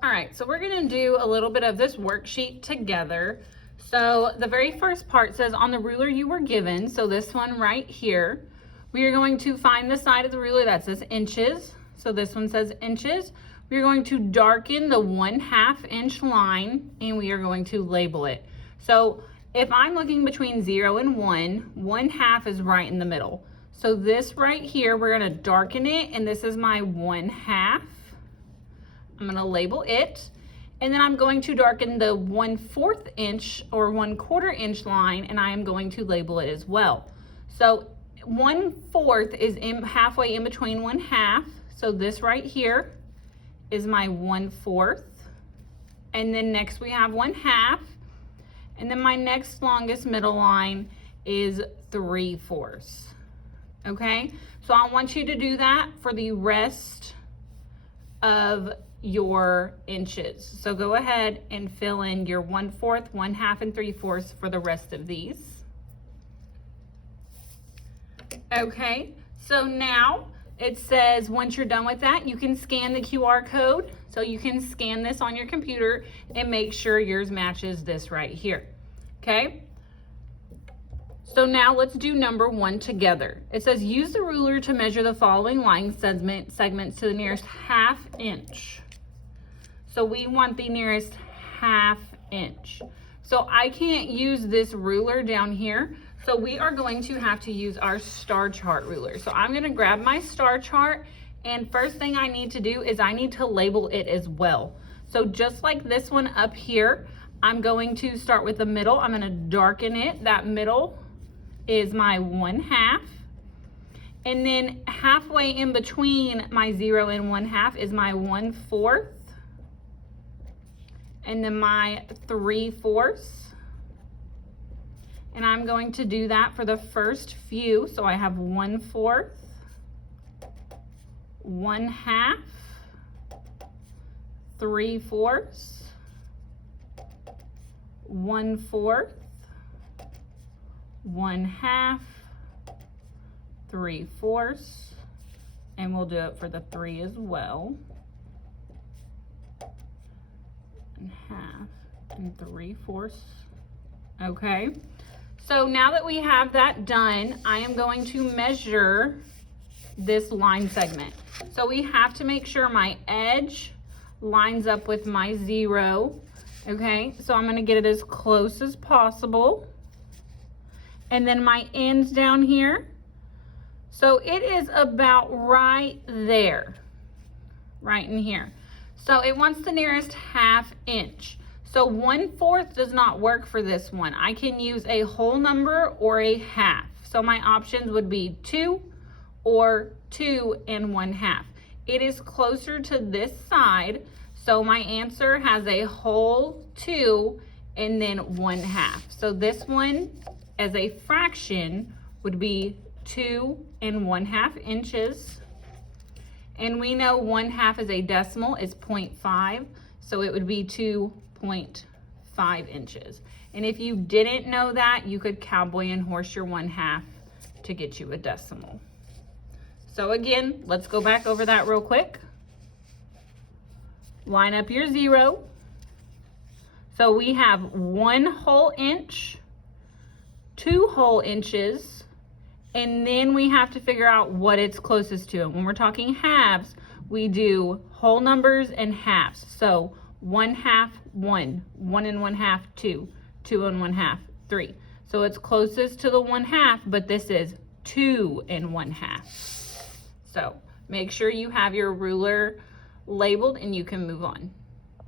All right, so we're gonna do a little bit of this worksheet together. So the very first part says on the ruler you were given, so this one right here, we are going to find the side of the ruler that says inches. So this one says inches. We're going to darken the 1/2 inch line and we are going to label it. So if I'm looking between 0 and 1, 1/2 is right in the middle. So this right here, we're gonna darken it, and this is my 1/2. I'm gonna label it, and then I'm going to darken the 1/4 inch or 1/4 inch line, and I am going to label it as well. So 1/4 is halfway in between 1/2. So this right here is my 1/4. And then next we have 1/2. And then my next longest middle line is 3/4. Okay, so I want you to do that for the rest of your inches. So go ahead and fill in your 1/4, 1/2, and 3/4 for the rest of these. Okay, so now it says once you're done with that, you can scan the QR code. So you can scan this on your computer and make sure yours matches this right here. Okay, so now let's do number 1 together. It says use the ruler to measure the following line segments to the nearest 1/2 inch. So we want the nearest 1/2 inch. So I can't use this ruler down here. So we are going to have to use our STAAR chart ruler. So I'm gonna grab my STAAR chart, and first thing I need to do is I need to label it as well. So just like this one up here, I'm going to start with the middle. I'm gonna darken it. That middle is my 1/2. And then halfway in between my 0 and 1/2 is my 1/4. And then my 3/4. And I'm going to do that for the first few. So I have 1/4, 1/2, 3/4, 1/4, 1/2, 3/4, and we'll do it for the 3 as well. 1/2 and 3/4. Okay, so now that we have that done, I am going to measure this line segment. So we have to make sure my edge lines up with my 0. Okay, so I'm gonna get it as close as possible. And then my ends down here. So it is about right there, right in here. So it wants the nearest 1/2 inch. So 1/4 does not work for this one. I can use a whole number or a half. So my options would be 2 or 2 and 1/2. It is closer to this side, so my answer has a whole 2 and then 1/2. So this one as a fraction would be 2 and 1/2 inches. And we know 1/2 is a decimal, is 0.5, so it would be 2.5 inches. And if you didn't know that, you could cowboy and horse your 1/2 to get you a decimal. So again, let's go back over that real quick. Line up your 0. So we have 1 whole inch, 2 whole inches, and then we have to figure out what it's closest to. And when we're talking halves, we do whole numbers and halves. So 1/2, 1, 1 and 1/2, 2, 2 and 1/2, 3. So it's closest to the 1/2, but this is 2 and 1/2. So make sure you have your ruler labeled and you can move on.